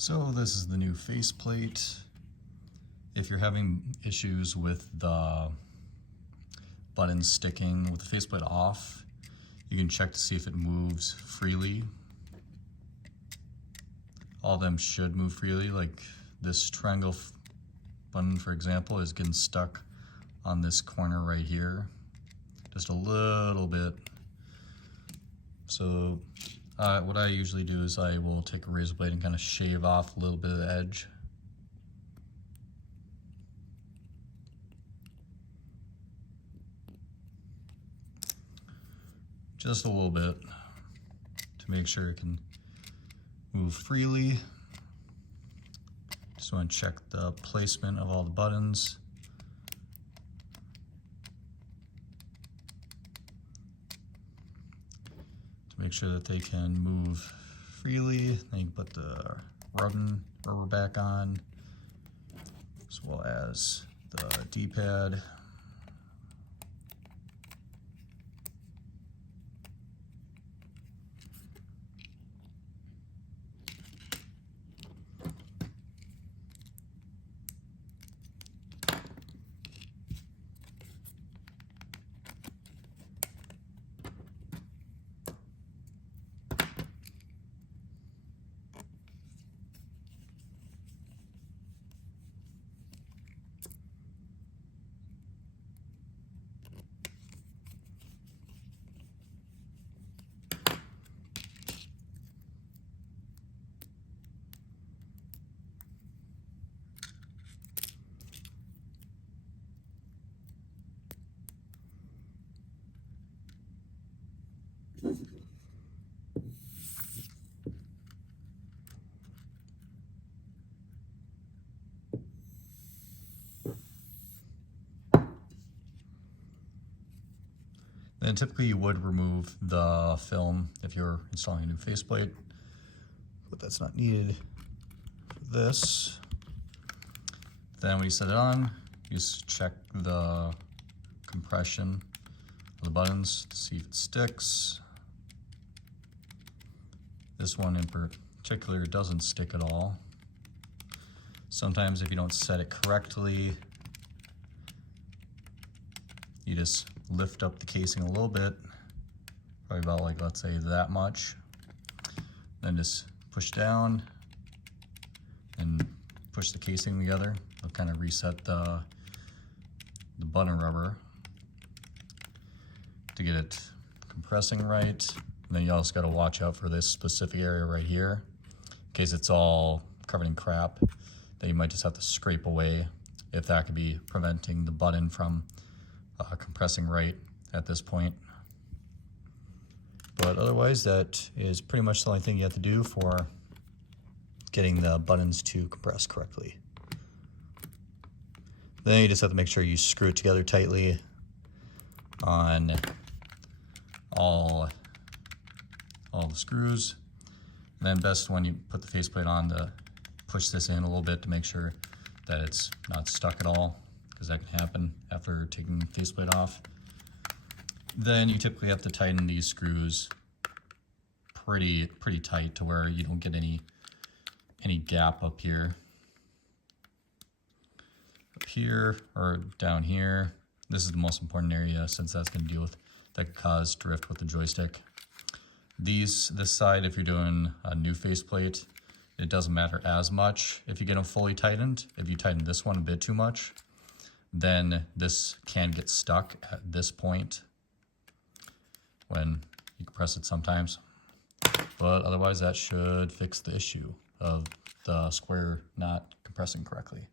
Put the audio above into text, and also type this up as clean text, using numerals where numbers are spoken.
So this is the new faceplate. If you're having issues with the button sticking with the faceplate off, you can check to see if it moves freely. All of them should move freely, like this triangle button, for example, is getting stuck on this corner right here, just a little bit. So what I usually do is I will take a razor blade and kind of shave off a little bit of the edge. Just a little bit to make sure it can move freely. Just want to check the placement of all the buttons. To make sure that they can move freely. Then you can put the rubber back on, as well as the D-pad. Then typically you would remove the film if you're installing a new faceplate, but that's not needed for this. Then when you set it on, you just check the compression of the buttons to see if it sticks. This one in particular doesn't stick at all. Sometimes if you don't set it correctly, you just lift up the casing a little bit, probably about like, let's say that much. Then just push down and push the casing together. It'll kind of reset the button rubber to get it compressing right. And then you also got to watch out for this specific area right here. In case it's all covered in crap, that you might just have to scrape away, if that could be preventing the button from compressing right at this point. But otherwise, that is pretty much the only thing you have to do for getting the buttons to compress correctly. Then you just have to make sure you screw it together tightly on all the screws. And then best when you put the faceplate on to push this in a little bit to make sure that it's not stuck at all, because that can happen after taking the faceplate off. Then you typically have to tighten these screws pretty tight to where you don't get any gap up here or down here. This is the most important area, since that's going to deal with that could cause drift with the joystick. This side, if you're doing a new faceplate, it doesn't matter as much if you get them fully tightened. If you tighten this one a bit too much, then this can get stuck at this point when you compress it sometimes. But otherwise, that should fix the issue of the square not compressing correctly.